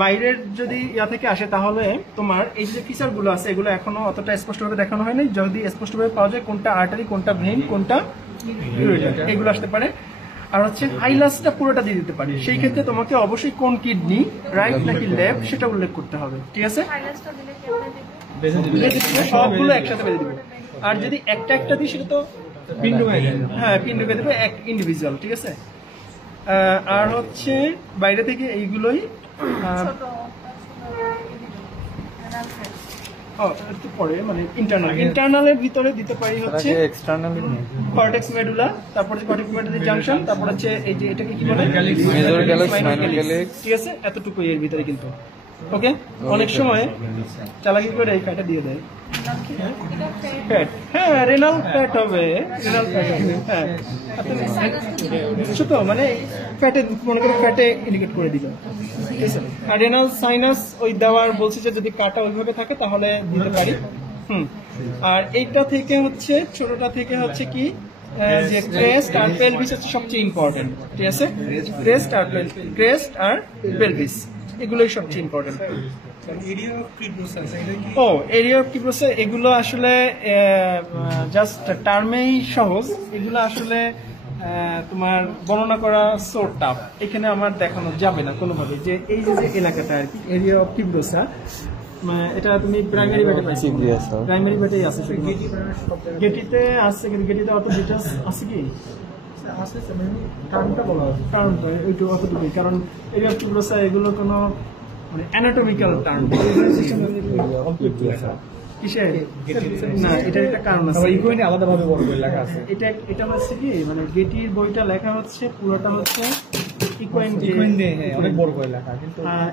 বাইরের যদি ইয়া থেকে আসে তাহলে তোমার এই যে ফিচারগুলো আছে এগুলো এখনো অতটা স্পষ্টভাবে দেখানো হয়নি। যদি স্পষ্টভাবে পাওয়া যায় কোনটা আর্টারি, কোনটা ভেইন, কোনটা এগুলো আসতে পারে। আর হচ্ছে হাইলাসটা পুরোটা দিয়ে দিতে পারে। সেই ক্ষেত্রে তোমাকে অবশ্যই কোন কিডনি, রাইট নাকি লেফট, সেটা উল্লেখ করতে হবে। ঠিক আছে, সবগুলো একসাথে বেঁধে দিবে। আর যদি একটা একটা দিই সেটা তো হ্যাঁ পিন্ড বেঁধে দেবে এক ইন্ডিভিজুয়াল। ঠিক আছে, আর হচ্ছে বাইরে থেকে এইগুলোই একটু পরে মানে ইন্টারনালের ভিতরে দিতে পারি হচ্ছে কর্টেক্স মেডুলা, তারপরে কর্টেক্স মেডুলা জাংশন, তারপর হচ্ছে এই যে এটাকে কি বলে মেজর ক্যালিক্স, মাইনর ক্যালিক্স। ঠিক আছে, এতটুকু এর ভিতরে কিন্তু। ওকে, অনেক সময় চালাকি করে এই ফ্যাটটা দিয়ে দেয়। ফ্যাট, হ্যাঁ রেনাল ফ্যাট হবে, রেনাল ফ্যাট হবে। হ্যাঁ বুঝছো তো, মানে ফ্যাটে মনে করে ফ্যাটে ইন্ডিকেট করে দিল। ঠিক আছে, আর রেনাল সাইনাস ওই দেওয়ার বলছে যে যদি কাটা ওইভাবে থাকে তাহলে দিতে পারি। আর এইটা থেকে হচ্ছে ছোটটা থেকে হচ্ছে কি যে ক্রেস্ট আর পেলভিস হচ্ছে সবচেয়ে ইম্পর্টেন্ট। ঠিক আছে, ক্রেস্ট আর পেলভিস এগুলোই সবচেয়ে ইম্পর্টেন্ট। ও এরিয়া অফ কিপ্রোসা এগুলো আসলে জাস্ট টার্মেই সহজ, এগুলো আসলে তোমার বর্ণনা করা সো টাফ। এখানে আমার দেখানো যাবে না কোনোভাবে যে এই যে এলাকাটা আর কি এরিয়া অফ কিপ্রোসা, এটা তুমি প্রাইমারি ব্যাটে পাইছি, প্রাইমারি ব্যাটেই আছে, গেটিতে আছে, কিন্তু গেটিতে অত ডিটেলস আছে কি কারণটা বলা হবে, কারণটা ওইটু অতটুকুই। কারণ এরিয়া অফ কিপ্রোসা এগুলো কোনো মানে অ্যানাটমিক্যাল টার্ম কিসের না, এটার একটা কারণ আছে, আলাদাভাবে বড় বই লেখা আছে। এটা হচ্ছে কি মানে গেটির বইটা লেখা হচ্ছে পুরোটা হচ্ছে ইকুয়েন্ট, অনেক বড় বই লেখা, কিন্তু